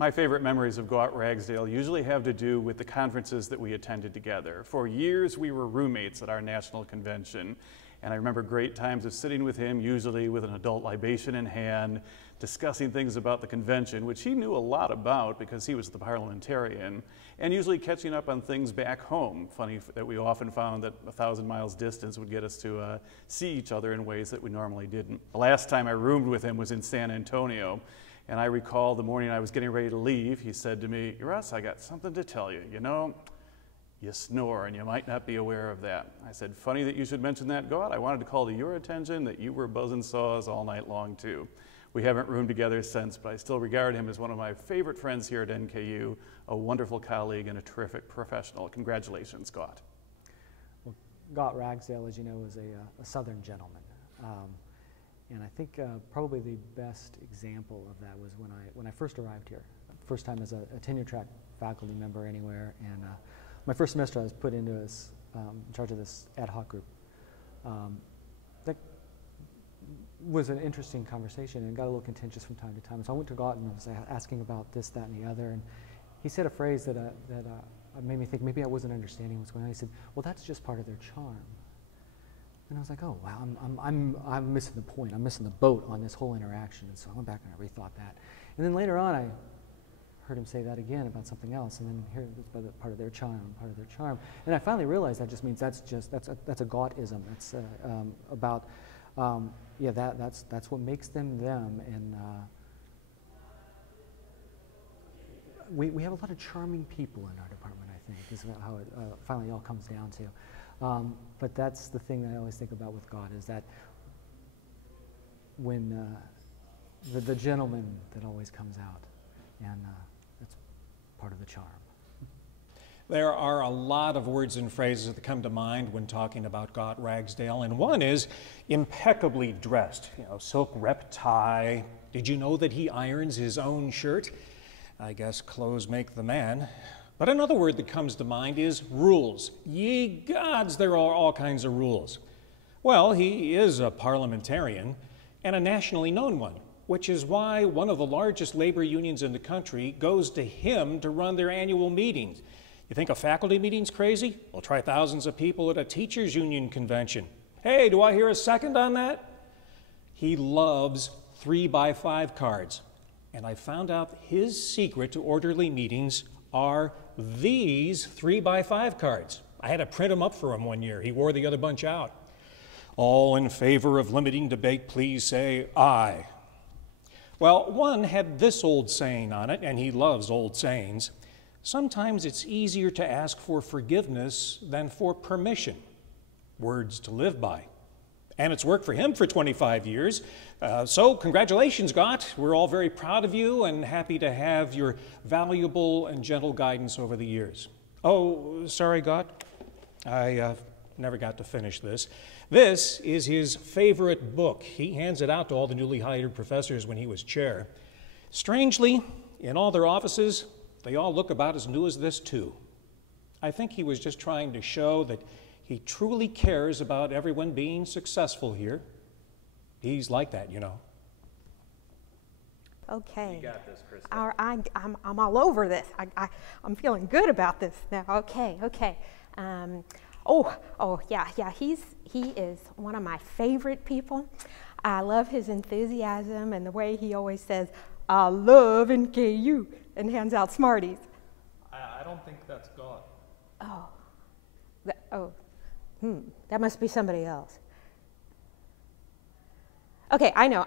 My favorite memories of Gaut Ragsdale usually have to do with the conferences that we attended together. For years, we were roommates at our national convention, and I remember great times of sitting with him, usually with an adult libation in hand, discussing things about the convention, which he knew a lot about because he was the parliamentarian, and usually catching up on things back home. Funny that we often found that 1,000 miles distance would get us to see each other in ways that we normally didn't. The last time I roomed with him was in San Antonio, and I recall the morning I was getting ready to leave, he said to me, "Russ, I got something to tell you. You know, you snore and you might not be aware of that." I said, "Funny that you should mention that, Gaut. I wanted to call to your attention that you were buzzing saws all night long too." We haven't roomed together since, but I still regard him as one of my favorite friends here at NKU, a wonderful colleague and a terrific professional. Congratulations, Gaut. Well, Gaut Ragsdale, as you know, is a Southern gentleman. And I think probably the best example of that was when I first arrived here. First time as a tenure track faculty member anywhere, and my first semester I was put into in charge of this ad hoc group. That was an interesting conversation and got a little contentious from time to time. So I went to Gaut and I was asking about this, that, and the other, and he said a phrase that made me think maybe I wasn't understanding what's going on. He said, "Well, that's just part of their charm." And I was like, "Oh wow, I'm missing the point. I'm missing the boat on this whole interaction." And so I went back and I rethought that. And then later on, I heard him say that again about something else. And then here it's part of their charm, part of their charm. And I finally realized that just means that's a Gautism. That's about yeah, that's what makes them them. And we have a lot of charming people in our department. I think is how it finally all comes down to. But that's the thing that I always think about with Gaut is that when the gentleman that always comes out, and that's part of the charm. There are a lot of words and phrases that come to mind when talking about Gaut Ragsdale, and one is impeccably dressed. You know, silk rep tie. Did you know that he irons his own shirt? I guess clothes make the man. But another word that comes to mind is rules. Ye gods, there are all kinds of rules. Well, he is a parliamentarian and a nationally known one, which is why one of the largest labor unions in the country goes to him to run their annual meetings. You think a faculty meeting's crazy? Well, try thousands of people at a teachers union convention. Hey, do I hear a second on that? He loves 3x5 cards. And I found out his secret to orderly meetings are these 3x5 cards. I had to print them up for him one year. He wore the other bunch out. All in favor of limiting debate, please say aye. Well, one had this old saying on it, and he loves old sayings. Sometimes it's easier to ask for forgiveness than for permission. Words to live by. And it's worked for him for 25 years. So congratulations, Gaut. We're all very proud of you and happy to have your valuable and gentle guidance over the years. Oh, sorry, Gaut. I never got to finish this. This is his favorite book. He hands it out to all the newly hired professors when he was chair. Strangely, in all their offices, they all look about as new as this, too. I think he was just trying to show that he truly cares about everyone being successful here. He's like that, you know. Okay. You got this, Krista. I'm all over this. I'm feeling good about this now. Okay. Yeah. He is one of my favorite people. I love his enthusiasm and the way he always says, "I love NKU," and hands out Smarties. I don't think that's God. That must be somebody else. Okay, I know.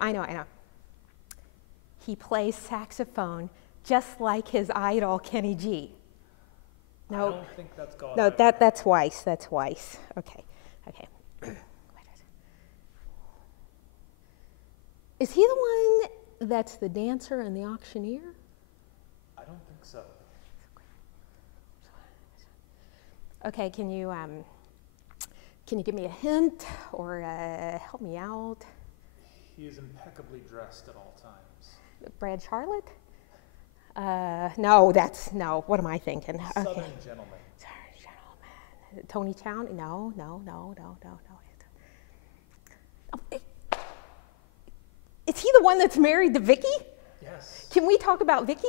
He plays saxophone just like his idol, Kenny G. No, I don't think that's God. No, that's Weiss. That's Weiss. Okay. Is he the one that's the dancer and the auctioneer? I don't think so. Okay, can you give me a hint or help me out? He is impeccably dressed at all times. Brad Charlotte? No, what am I thinking? Southern gentleman. Southern gentleman. Tony Chown? No. Is he the one that's married to Vicky? Yes. Can we talk about Vicky?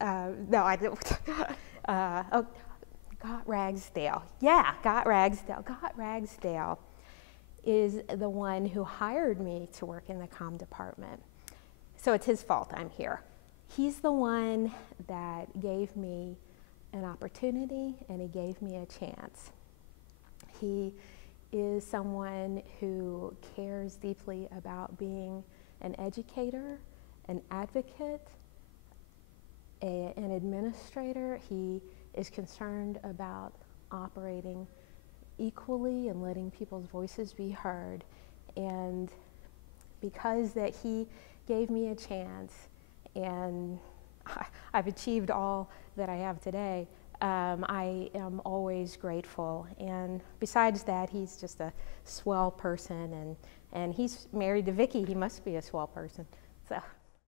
No, I don't. Oh, Gaut Ragsdale. Yeah, Gaut Ragsdale. Gaut Ragsdale is the one who hired me to work in the comm department. So it's his fault I'm here. He's the one that gave me an opportunity and he gave me a chance. He is someone who cares deeply about being an educator, an advocate, an administrator. He is concerned about operating equally and letting people's voices be heard. And because that he gave me a chance and I've achieved all that I have today, I am always grateful. And besides that, he's just a swell person, and he's married to Vicky. He must be a swell person. So.